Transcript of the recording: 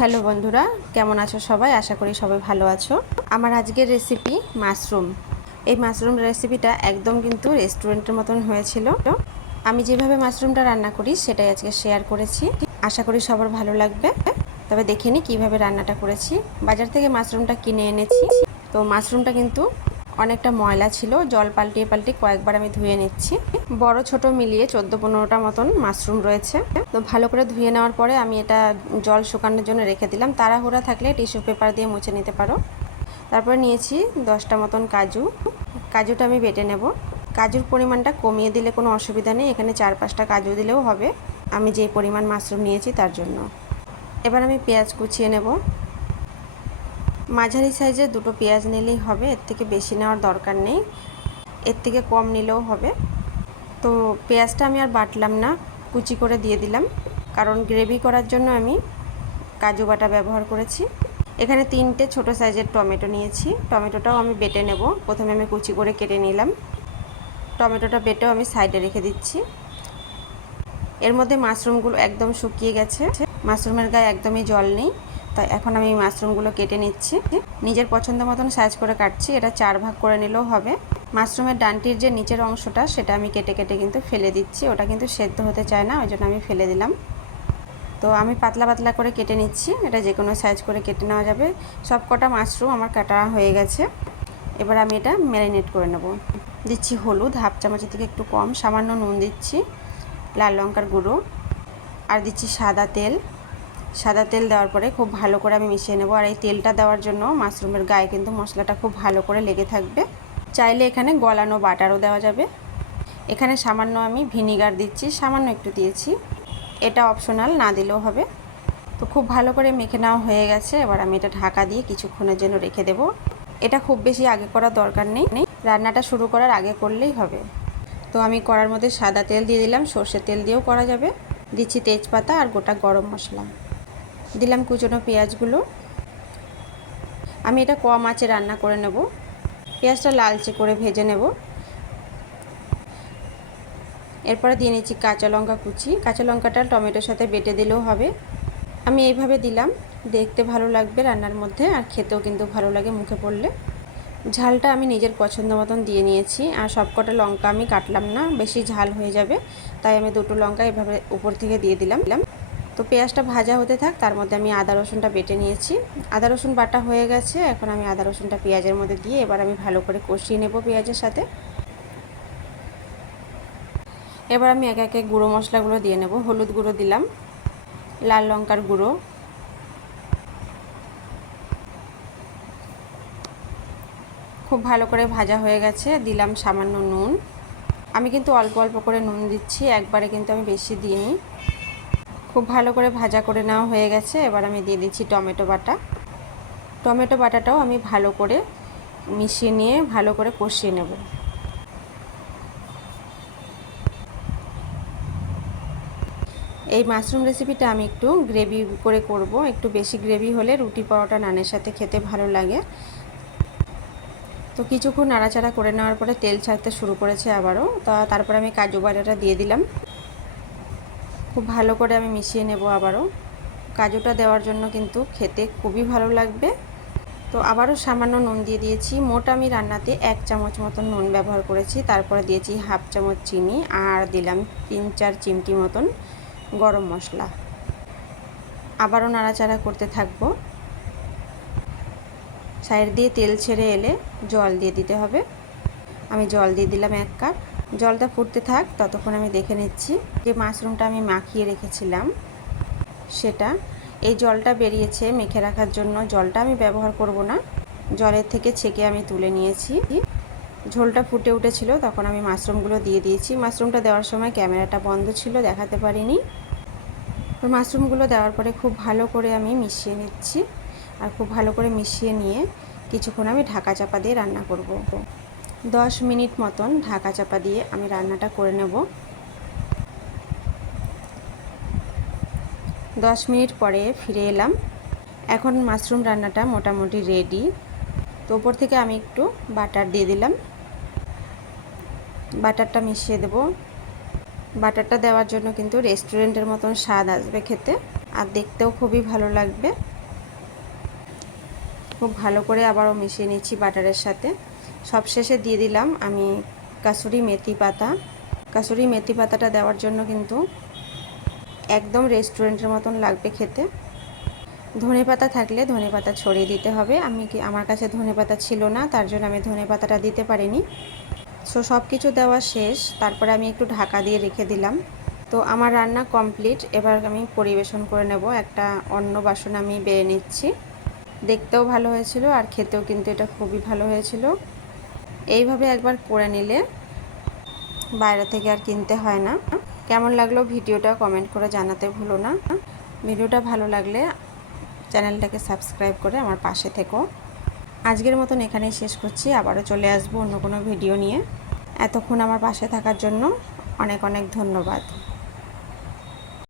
Hello বন্ধুরা, কেমন আছো সবাই? আশা করি সবাই ভালো আছো। আমার আজকের রেসিপি মাশরুম। এই মাশরুম রেসিপিটা একদম কিন্তু রেস্টুরেন্টের মতন হয়েছিল। আমি যেভাবে মাশরুমটা রান্না করি সেটাই আজকে শেয়ার করেছি। আশা করি সবার ভালো লাগবে। তবে দেখে নিই কীভাবে রান্নাটা করেছি। বাজার থেকে মাশরুমটা কিনে এনেছি। তো মাশরুমটা কিন্তু অনেকটা ময়লা ছিল, জল পাল্টিয়ে পাল্টিয়ে কয়েকবার আমি ধুয়ে নিচ্ছি। বড় ছোট মিলিয়ে 14-15টা মতন মাশরুম রয়েছে। তো ভালো করে ধুয়ে নেওয়ার পরে আমি এটা জল শুকানোর জন্য রেখে দিলাম। তাড়াহুড়া থাকলে টিস্যু পেপার দিয়ে মুছে নিতে পারো। তারপরে নিয়েছি 10টা মতন কাজুটা আমি বেটে নেব। কাজুর পরিমাণটা কমিয়ে দিলে কোনো অসুবিধা নেই, এখানে 4-5টা কাজু দিলেও হবে আমি যে পরিমাণ মাশরুম নিয়েছি তার জন্য। এবার আমি পেঁয়াজ কুচিয়ে নেব। মাঝারি সাইজের 2টো পেঁয়াজ নিলেই হবে, এর থেকে বেশি নেওয়ার দরকার নেই, এর থেকে কম নিলেও হবে। তো পেঁয়াজটা আমি আর বাটলাম না, কুচি করে দিয়ে দিলাম, কারণ গ্রেভি করার জন্য আমি কাজু বাটা ব্যবহার করেছি। এখানে 3টে ছোটো সাইজের টমেটো নিয়েছি, টমেটোটাও আমি বেটে নেব। প্রথমে আমি কুচি করে কেটে নিলাম, টমেটোটা বেটেও আমি সাইডে রেখে দিচ্ছি। এর মধ্যে মাশরুমগুলো একদম শুকিয়ে গেছে, মাশরুমের গায়ে একদমই জল নেই। তাই এখন আমি মাশরুমগুলো কেটে নিচ্ছি, নিজের পছন্দ মতন সাইজ করে কাটছি। এটা 4 ভাগ করে নিলেও হবে। মাশরুমের ডানটির যে নিচের অংশটা সেটা আমি কেটে কেটে কিন্তু ফেলে দিচ্ছি, ওটা কিন্তু সেদ্ধ হতে চায় না, ওই জন্য আমি ফেলে দিলাম। তো আমি পাতলা পাতলা করে কেটে নিচ্ছি, এটা যে কোনো সাইজ করে কেটে নেওয়া যাবে। সব কটা মাশরুম আমার কাটা হয়ে গেছে। এবার আমি এটা ম্যারিনেট করে নেব। দিচ্ছি হলুদ, হাফ চামচের থেকে একটু কম, সামান্য নুন দিচ্ছি, লাল লঙ্কার গুঁড়ো, আর দিচ্ছি সাদা তেল দেওয়ার পরে খুব ভালো করে আমি মিশিয়ে নেব। আর এই তেলটা দেওয়ার জন্য মাশরুমের গায়ে কিন্তু মশলাটা খুব ভালো করে লেগে থাকবে। চাইলে এখানে গলানো বাটারও দেওয়া যাবে। এখানে সামান্য আমি ভিনিগার দিচ্ছি, সামান্য একটু দিয়েছি, এটা অপশনাল, না দিলেও হবে। তো খুব ভালো করে মেখে নেওয়া হয়ে গেছে। এবার আমি এটা ঢাকা দিয়ে কিছুক্ষণের জন্য রেখে দেব। এটা খুব বেশি আগে করার দরকার নেই, রান্নাটা শুরু করার আগে করলেই হবে। তো আমি কড়ার মধ্যে সাদা তেল দিয়ে দিলাম, সর্ষের তেল দিয়েও করা যাবে। দিচ্ছি তেজপাতা আর গোটা গরম মশলা, দিলাম কুচনো পেঁয়াজগুলো। আমি এটা কম আঁচে রান্না করে নেব, পেঁয়াজটা লালচে করে ভেজে নেব। এরপরে দিয়ে নিচ্ছি কাঁচা লঙ্কা কুচি, কাঁচা লঙ্কাটা টমেটোর সাথে বেটে দিলেও হবে। আমি এইভাবে দিলাম, দেখতে ভালো লাগবে রান্নার মধ্যে, আর খেতেও কিন্তু ভালো লাগে মুখে পড়লে। ঝালটা আমি নিজের পছন্দ মতন দিয়ে নিয়েছি, আর সবকটা লঙ্কা আমি কাটলাম না, বেশি ঝাল হয়ে যাবে, তাই আমি 2টো লঙ্কা এভাবে উপর থেকে দিয়ে দিলাম। তো পেঁয়াজটা ভাজা হতে থাক, তার মধ্যে আমি আদা রসুনটা বেটে নিয়েছি। আদা রসুন বাটা হয়ে গেছে, এখন আমি আদা রসুনটা পেঁয়াজের মধ্যে দিয়ে এবার আমি ভালো করে কষিয়ে নেব পেঁয়াজের সাথে। এবার আমি একে একে গুঁড়ো মশলাগুলো দিয়ে নেব। হলুদ গুঁড়ো দিলাম, লাল লঙ্কার গুঁড়ো, খুব ভালো করে ভাজা হয়ে গেছে, দিলাম সামান্য নুন। আমি কিন্তু অল্প অল্প করে নুন দিচ্ছি, একবারে কিন্তু আমি বেশি দিইনি। খুব ভালো করে ভাজা করে নেওয়া হয়ে গেছে। এবার আমি দিয়ে দিচ্ছি টমেটো বাটাটাও আমি ভালো করে মিশিয়ে নিয়ে ভালো করে কষিয়ে নেব। এই মাশরুম রেসিপিটা আমি একটু গ্রেভি করে করব, একটু বেশি গ্রেভি হলে রুটি পরোটা নানের সাথে খেতে ভালো লাগে। তো কিছুক্ষণ নাড়াচাড়া করে নেওয়ার পরে তেল ছাড়তে শুরু করেছে আবারও। তারপরে আমি কাজু বাটাটা দিয়ে দিলাম, খুব ভালো করে আমি মিশিয়ে নেব আবারও। কাজুটা দেওয়ার জন্য কিন্তু খেতে খুবই ভালো লাগবে। তো আবারও সামান্য নুন দিয়ে দিয়েছি, মোট আমি রান্নাতে 1 চামচ মতন নুন ব্যবহার করেছি। তারপরে দিয়েছি হাফ চামচ চিনি, আর দিলাম 3-4 চিমটি মতন গরম মশলা। আবারও নাড়াচাড়া করতে থাকবো। সাইড দিয়ে তেল ছেড়ে এলে জল দিয়ে দিতে হবে। আমি জল দিয়ে দিলাম 1 কাপ। জলটা ফুটতে থাক, ততক্ষণ আমি দেখে নিচ্ছি যে মাশরুমটা আমি মাখিয়ে রেখেছিলাম সেটা, এই জলটা বেরিয়েছে মেখে রাখার জন্য। জলটা আমি ব্যবহার করব না, জলের থেকে ছেঁকে আমি তুলে নিয়েছি। ঝোলটা ফুটে উঠেছিল, তখন আমি মাশরুমগুলো দিয়ে দিয়েছি। মাশরুমটা দেওয়ার সময় ক্যামেরাটা বন্ধ ছিল, দেখাতে পারিনি। তো মাশরুমগুলো দেওয়ার পরে খুব ভালো করে আমি মিশিয়ে নিচ্ছি, আর খুব ভালো করে মিশিয়ে নিয়ে কিছুক্ষণ আমি ঢাকা চাপা দিয়ে রান্না করব। 10 মিনিট মতন ঢাকা চাপা দিয়ে আমি রান্নাটা করে নেব। 10 মিনিট পরে ফিরে এলাম। এখন মাশরুম রান্নাটা মোটামুটি রেডি। তো ওপর থেকে আমি একটু বাটার দিয়ে দিলাম, বাটারটা মিশিয়ে দেব। বাটারটা দেওয়ার জন্য কিন্তু রেস্টুরেন্টের মতন স্বাদ আসবে খেতে। আর দেখতেও খুবই ভালো লাগবে। খুব ভালো করে আবারও মিশিয়ে নিচ্ছি বাটারের সাথে। সবশেষে দিয়ে দিলাম আমি কাসুরি মেথি পাতা। কাসুরি মেথি পাতাটা দেওয়ার জন্য কিন্তু একদম রেস্টুরেন্টের মতন লাগবে খেতে। ধনেপাতা থাকলে ধনেপাতা ছড়িয়ে দিতে হবে। আমার কাছে ধনেপাতা ছিল না, তার জন্য আমি ধনেপাতাটা দিতে পারিনি। সো সব কিছু দেওয়া শেষ, তারপরে আমি একটু ঢাকা দিয়ে রেখে দিলাম। তো আমার রান্না কমপ্লিট। এবার আমি পরিবেশন করে নেব। একটা অন্য বাসন আমি বেড়ে নিচ্ছি। দেখতেও ভালো হয়েছিল আর খেতেও কিন্তু এটা খুবই ভালো হয়েছিল। এইভাবে একবার করে নিলে বাইরে থেকে আর কিনতে হয় না। কেমন লাগলো ভিডিওটা কমেন্ট করে জানাতে ভুলো না। ভিডিওটা ভালো লাগলে চ্যানেলটাকে সাবস্ক্রাইব করে আমার পাশে থেকো। আজকের মতন এখানেই শেষ করছি। আবারও চলে আসবো অন্য কোনো ভিডিও নিয়ে। এতক্ষণ আমার পাশে থাকার জন্য অনেক অনেক ধন্যবাদ।